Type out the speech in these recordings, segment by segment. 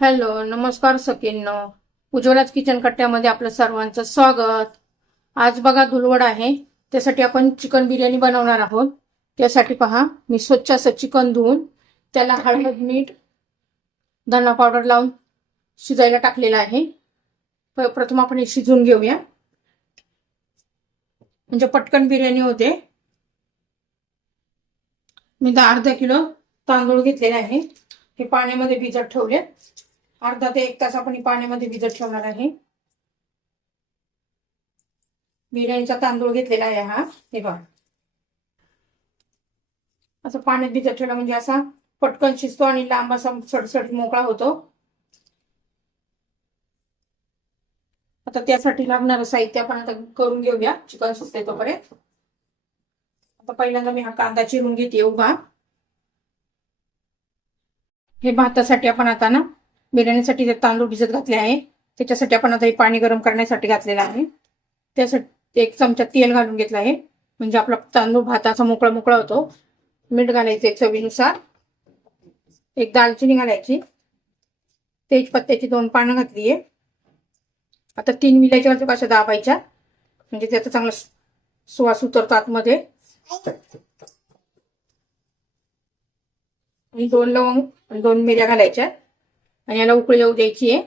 Hello नमस्कार सकिन उज्ज्वलाच kitchen कट्ट्यामध्ये आपलं सर्वांचं स्वागत. आज बघा धुलवड आहे. त्यासाठी आपण चिकन बिर्याणी बनवणार आहोत. त्यासाठी पहा मी स्वच्छ असं चिकन धुवून त्याला हळद मीठ धना पावडर लावून शिजायला टाकलेलं आहे. प्रथम आपण हे शिजवून घेऊया. म्हणजे पटकन बिर्याणी होते. मी दहा अर्धा किलो तांदूळ घेतलेले आहे. हे पाण्यामध्ये भिजत ठेवले. अर्धा ते एक तास आपण पाण्यामध्ये भिजत ठेवणार आहे. बिर्याणीचा तांदूळ घेतलेला आहे हा. हे बघा. असं पाण्यात भिजत ठेवला म्हणजे असा पटकन शिजतो आणि लांब असा सडसड मोकळा होतो. आता त्यासाठी लागणारं साहित्य आपण आता करून घेऊया. चिकन शिजते तोपर्यंत. आता पहिल्यांदा मी हा कांदा चिरून घेते उभा. हे भातासाठी आपण आता ना बिर्याणीसाठी जे तांदूळ भिजत घातले आहे त्याच्यासाठी आपण आता हे पाणी गरम करण्यासाठी घातलेलं आहे. त्यासाठी एक चमचा तेल घालून घेतलं आहे. म्हणजे आपला तांदूळ भाताचा मोकळा मोकळा होतो. मीठ घालायचं एक चवीनुसार. एक दालचिनी घालायची. तेजपत्त्याची दोन पानं घातली आहे. आता तीन विलायच्या वरती कशा दाबायच्या. म्हणजे त्याचा चांगला सुवास उतरतो आतमध्ये. आणि दोन लवंग दोन मिऱ्या घालायच्या. आणि याला उकळी येऊ द्यायची आहे.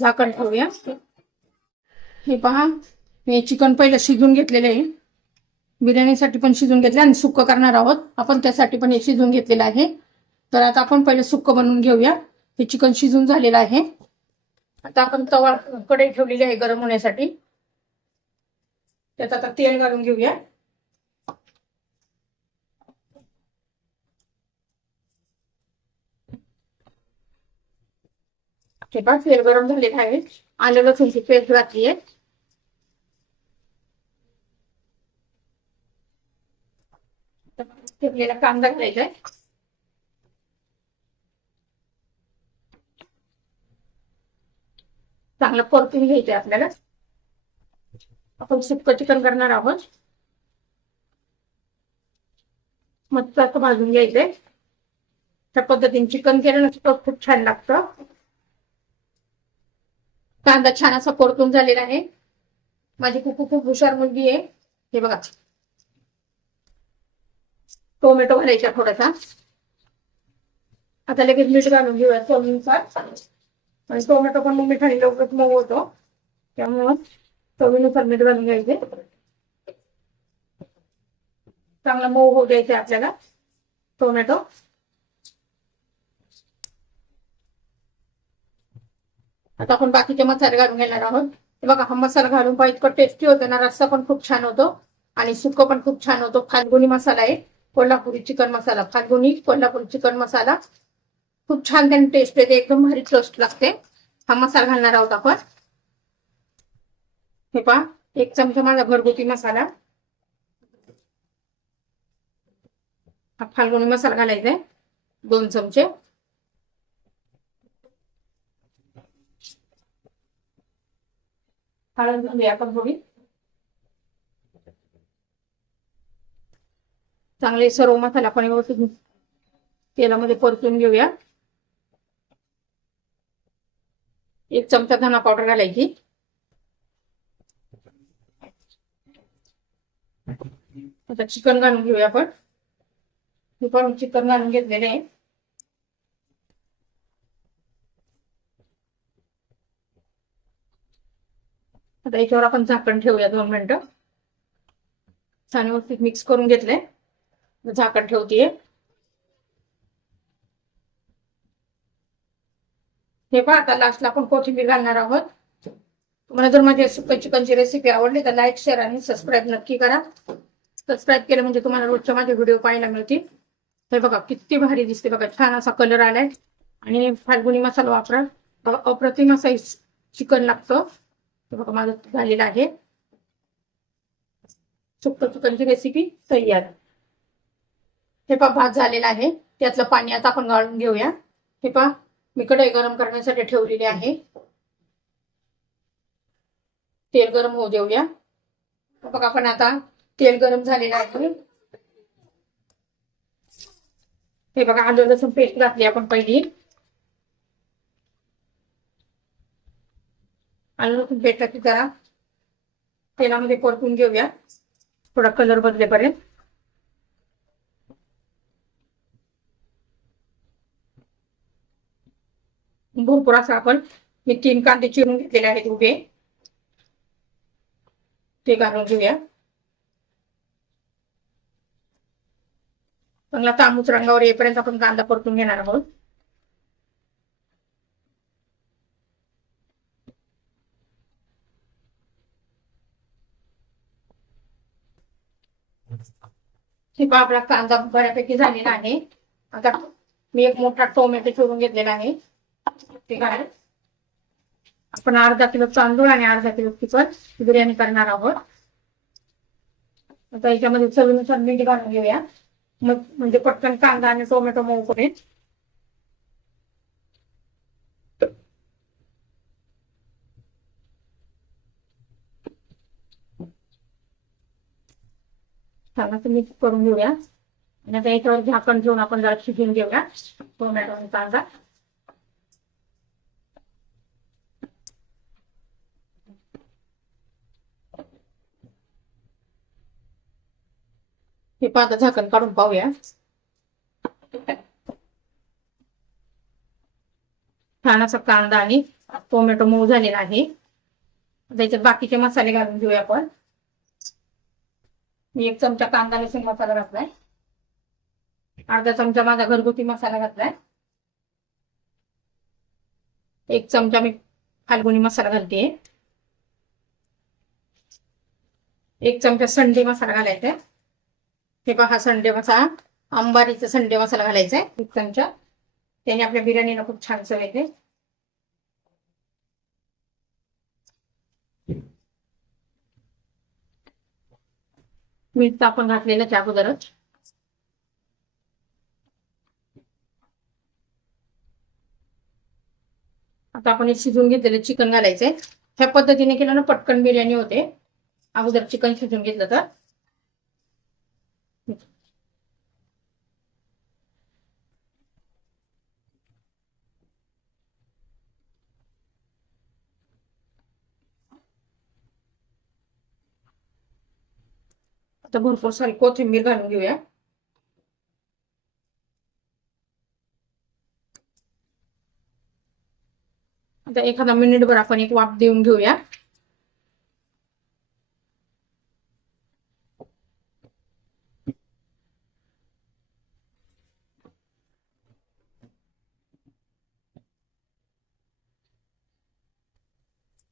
झाकण ठेवूया. हे पहा मी चिकन पहिलं शिजून घेतलेलं आहे. बिर्याणीसाठी पण शिजून घेतलं आणि सुक्क करणार आहोत. आपण त्यासाठी पण हे शिजून घेतलेलं आहे. तर आता आपण पहिलं सुक्क बनवून घेऊया. हे चिकन शिजून झालेलं आहे. आता आपण तवा कढई ठेवलेली आहे गरम होण्यासाठी. त्यात आता तेल घालून घेऊया. हे पण तेल गरम झालेलं आहे आलं लसूणची पेस्ट घातली आहे ठेवलेला कांदा घालायचा आहे चांगलं परतून घ्यायचंय आपल्याला आपण सुक्क चिकन करणार आहोत मस्त असं भाजून घ्यायचंय त्या पद्धतीने चिकन केलं ना खूप छान लागतं कांदा छान असा परतून झालेला आहे. माझी खूप खूप हुशार मुलगी आहे. हे बघा. टोमॅटो घालायचा थोडासा. आता लगेच मीठ घालून घेऊया चवीनुसार. आणि टोमॅटो पण मग मिठाने लवकर मऊ होतो. त्यामुळं चवीनुसार मीठ घालून घ्यायचे. चांगला मऊ होऊ द्यायचे आपल्याला टोमॅटो. आता आपण बाकीचे मसाले घालून घेणार आहोत. हे बघा हा मसाला घालून पाहिजे इतकं टेस्टी होतं ना रस्सा पण खूप छान होतो आणि सुकं पण खूप छान होतो. फाल्गुनी मसाला आहे कोल्हापुरी चिकन मसाला. फाल्गुनी कोल्हापुरी चिकन मसाला. खूप छान त्याने टेस्ट येते एकदम भारी टेस्ट लागते. हा मसाला घालणार आहोत आपण. हे पहा एक चमचा माझा घरगुती मसाला. हा फाल्गुनी मसाला घालायचा आहे दोन चमचे. हळद घालूया आपण थोडी चांगले सर्व मसाला आपण व्यवस्थित तेलामध्ये परतून घेऊया. एक चमचा धना पावडर घालायची. आता चिकन घालून घेऊया आपण. हे पण चिकन घालून घेतलेले आहे. आता याच्यावर आपण झाकण ठेवूया दोन मिनटं. छान व्यवस्थित मिक्स करून घेतले झाकण ठेवतीये. हे पहा आता लास्टला आपण कोथिंबीर घालणार आहोत. तुम्हाला जर माझी चिकनची रेसिपी आवडली तर लाईक शेअर आणि सबस्क्राईब नक्की करा. सबस्क्राईब केलं म्हणजे तुम्हाला रोजच्या माझे व्हिडिओ पाहायला मिळतील. हे बघा किती भारी दिसते बघा छान असा कलर आलाय. आणि फाल्गुनी मसाला वापरा. अप्रतिम असा चिकन लागतं. बघा माझं झालेलं आहे. सुक्क चिकनची रेसिपी तयार. हे पहा भात झालेला आहे. त्यातलं पाणी आता आपण गाळून घेऊया. हे पहा मी कढई गरम करण्यासाठी ठेवलेली आहे. तेल गरम होऊ देऊया. बघा आपण आता तेल गरम झालेलं आहे. हे बघा आलं लसूण पेस्ट घातली आपण पहिली. आणि बेटा की जरा तेलामध्ये परतून घेऊया. थोडा कलर बदलेपर्यंत भरपूर असं आपण मी तीन कांदे चिरून घेतलेले आहेत उभे. ते घालून घेऊया. चांगला तांबूस रंगावर येईपर्यंत आपण कांदा परतून घेणार आहोत. हे आपला कांदा बऱ्यापैकी झालेला आहे. आता मी एक मोठा टोमॅटो चिरून घेतलेला आहे. आपण अर्धा किलो तांदूळ आणि अर्धा किलो तिखट बिर्याणी करणार आहोत. आता याच्यामध्ये चवीनुसार मीठ घालून घेऊया. मग म्हणजे पटकन कांदा आणि टोमॅटो मऊ करेल चांगलं मिक्स करून घेऊया. आणि आता याच्यावर झाकण ठेवून आपण जरा शिजून घेऊया. टोमॅटो आणि कांदा. हे पाता झाकण काढून पाहूया. छान असा कांदा आणि टोमॅटो मऊ झालेला आहे. त्याच्यात बाकीचे मसाले घालून घेऊया आपण. मी एक चमचा कांदा लसूण मसाला घातलाय. अर्धा चमचा माझा घरगुती मसाला घातलाय. एक चमचा मी फाल्गुनी मसाला घालते एक चमचा संडे मसाला घालायचा हे पहा संडे मसाला अंबारीचा संडे मसाला घालायचा एक चमचा. त्याने आपल्या बिर्याणीला खूप छान चव येते. मीठ तर आपण घातलेलं त्या अगोदरच. आता आपण हे शिजून घेतलेलं चिकन घालायचंय. ह्या पद्धतीने केलं ना पटकन बिर्याणी होते. अगोदर चिकन शिजून घेतलं तर. आता भरपूर सारी कोथिंबीर घालून घेऊया. आता एखादा मिनिटभर आपण एक वाफ देऊन घेऊया.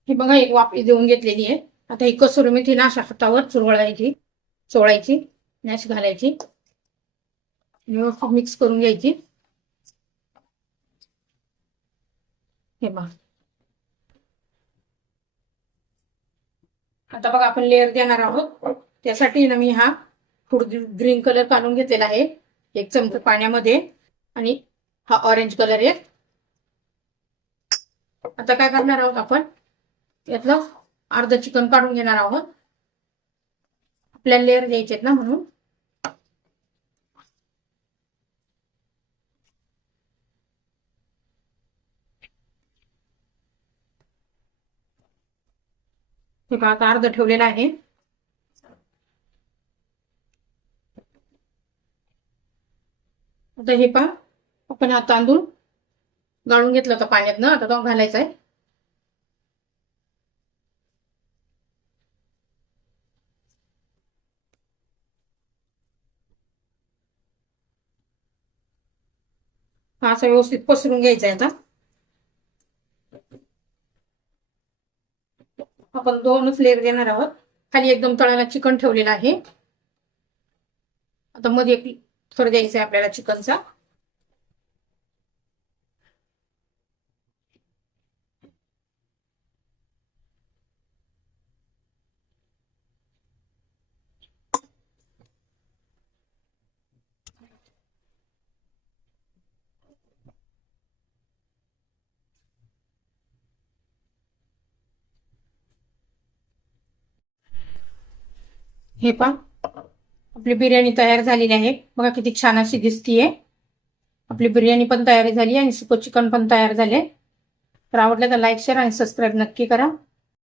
ही बघा एक वापी देऊन घेतलेली आहे. आता ही कसुरी मेथी ना अशा हातावर चुरवळायची चोळायची नॅश घालायची. व्यवस्थित मिक्स करून घ्यायची. हे बघा. आता बघा आपण लेअर देणार आहोत. त्यासाठी ना मी हा फूड ग्रीन कलर काढून घेतलेला आहे. एक चमचा पाण्यामध्ये. आणि हा ऑरेंज कलर आहे. आता काय करणार आहोत आपण? यातलं अर्ध चिकन काढून घेणार आहोत. आपल्याला लेअर द्यायचे आहेत ना म्हणून. हे पहा आता अर्ध ठेवलेलं आहे. आता हे पहा आपण हा तांदूळ गाळून घेतलं होतं पाण्यात ना आता तो घालायचा आहे. हा असं व्यवस्थित पसरून घ्यायचा आहे आता. आपण दोनच लेअर देणार आहोत. खाली एकदम तळाला चिकन ठेवलेलं आहे. आता मध्ये एक थर द्यायचा आहे आपल्याला चिकनचा. हे पा आपली बिर्याणी तयार झालेली आहे. बघा किती छान अशी दिसतीये. आपली बिर्याणी पण तयारी झाली आणि सुको चिकन पण तयार झाले तर आवडलं तर लाईक शेअर आणि सबस्क्राईब नक्की करा.